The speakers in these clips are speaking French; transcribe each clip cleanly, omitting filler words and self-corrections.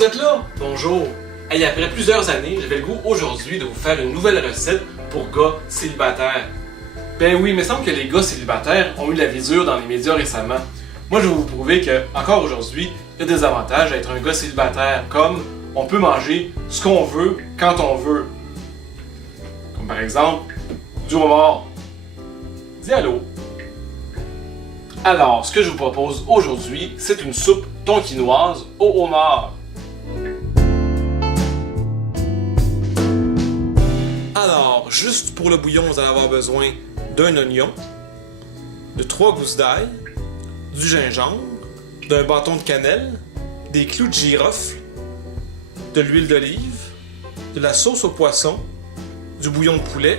vous êtes là? Bonjour! Hey, après plusieurs années, j'avais le goût aujourd'hui de vous faire une nouvelle recette pour gars célibataires. Ben oui, il me semble que les gars célibataires ont eu la vie dure dans les médias récemment. Moi, je vais vous prouver que, encore aujourd'hui, il y a des avantages à être un gars célibataire, comme on peut manger ce qu'on veut, quand on veut. Comme par exemple, du homard. Dis allô. Alors, ce que je vous propose aujourd'hui, c'est une soupe tonkinoise au homard. Alors, juste pour le bouillon, vous allez avoir besoin d'un oignon, de 3 gousses d'ail, du gingembre, d'un bâton de cannelle, des clous de girofle, de l'huile d'olive, de la sauce au poisson, du bouillon de poulet,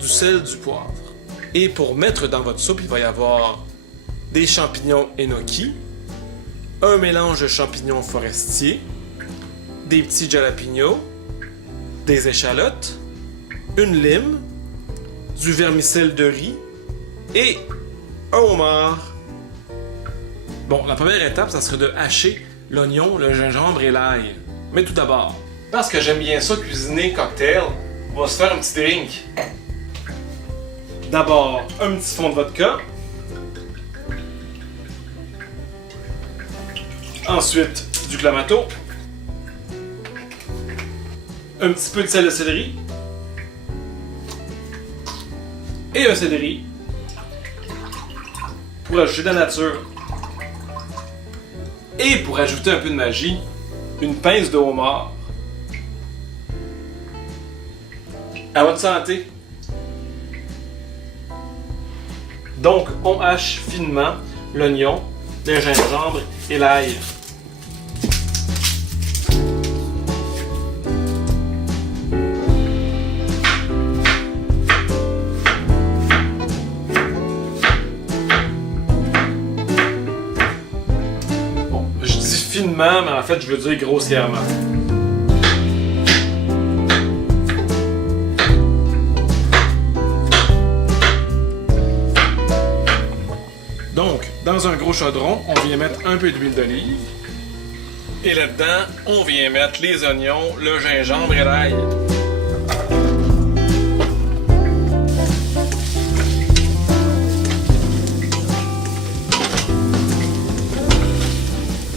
du sel, du poivre. Et pour mettre dans votre soupe, il va y avoir des champignons enoki, un mélange de champignons forestiers, des petits jalapenos, des échalotes, une lime, du vermicelle de riz et un homard. Bon, la première étape, ça serait de hacher l'oignon, le gingembre et l'ail. Mais tout d'abord, parce que j'aime bien ça cuisiner cocktail, on va se faire un petit drink. D'abord, un petit fond de vodka. Ensuite, du clamato. Un petit peu de sel de céleri. Et un céleri. Pour ajouter de la nature. Et pour ajouter un peu de magie, une pince de homard. À votre santé! Donc, on hache finement l'oignon, le gingembre et l'ail. Bon, je dis finement, mais en fait, je veux dire grossièrement. Donc, dans un gros chaudron, on vient mettre un peu d'huile d'olive. Et là-dedans, on vient mettre les oignons, le gingembre et l'ail.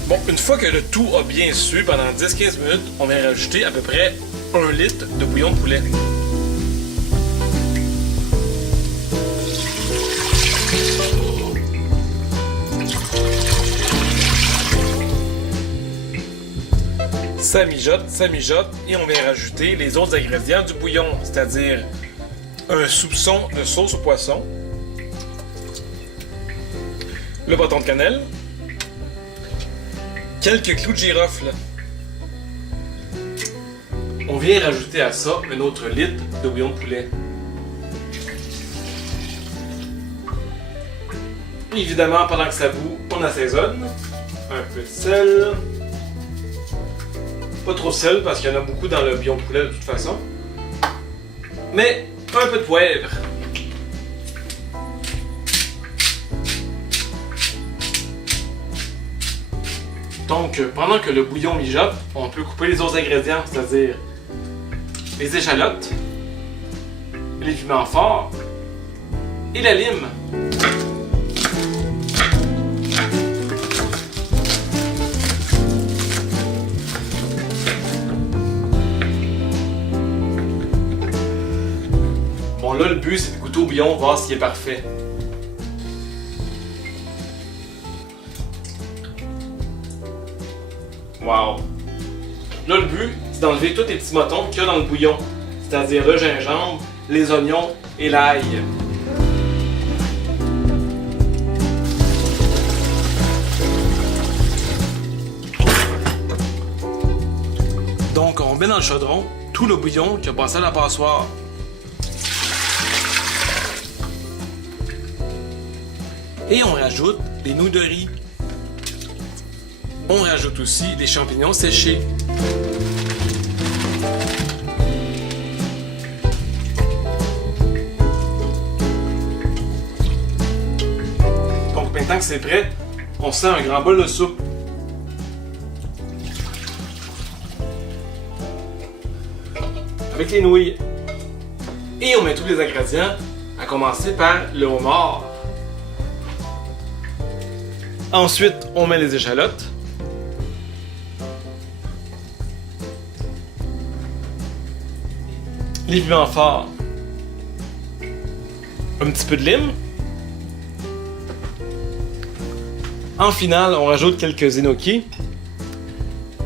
Bon, une fois que le tout a bien su, pendant 10-15 minutes, on vient rajouter à peu près 1 litre de bouillon de poulet. Ça mijote et on vient rajouter les autres ingrédients du bouillon, c'est-à-dire un soupçon de sauce au poisson, le bâton de cannelle, quelques clous de girofle. On vient rajouter à ça un autre litre de bouillon de poulet. Évidemment, pendant que ça bout, on assaisonne. Un peu de sel. Pas trop de sel parce qu'il y en a beaucoup dans le bouillon de poulet de toute façon. Mais un peu de poivre. Donc, pendant que le bouillon mijote, on peut couper les autres ingrédients, c'est-à-dire les échalotes, les piments forts et la lime. Bon, là, le but, c'est de goûter au bouillon, voir s'il est parfait. Wow! Là, le but, c'est d'enlever tous les petits motons qu'il y a dans le bouillon, c'est-à-dire le gingembre, les oignons et l'ail. Donc, on met dans le chaudron tout le bouillon qui a passé à la passoire. Et on rajoute les nouilles de riz. On rajoute aussi les champignons séchés. Donc maintenant que c'est prêt, on sert un grand bol de soupe. avec les nouilles. Et on met tous les ingrédients, à commencer par le homard. Ensuite, on met les échalotes. Les piments forts. Un petit peu de lime. En finale, on rajoute quelques enoki.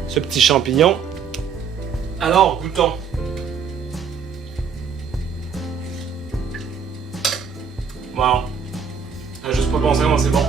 Ce petit champignon. Alors, goûtons. Wow. Juste pas bon, c'est bon.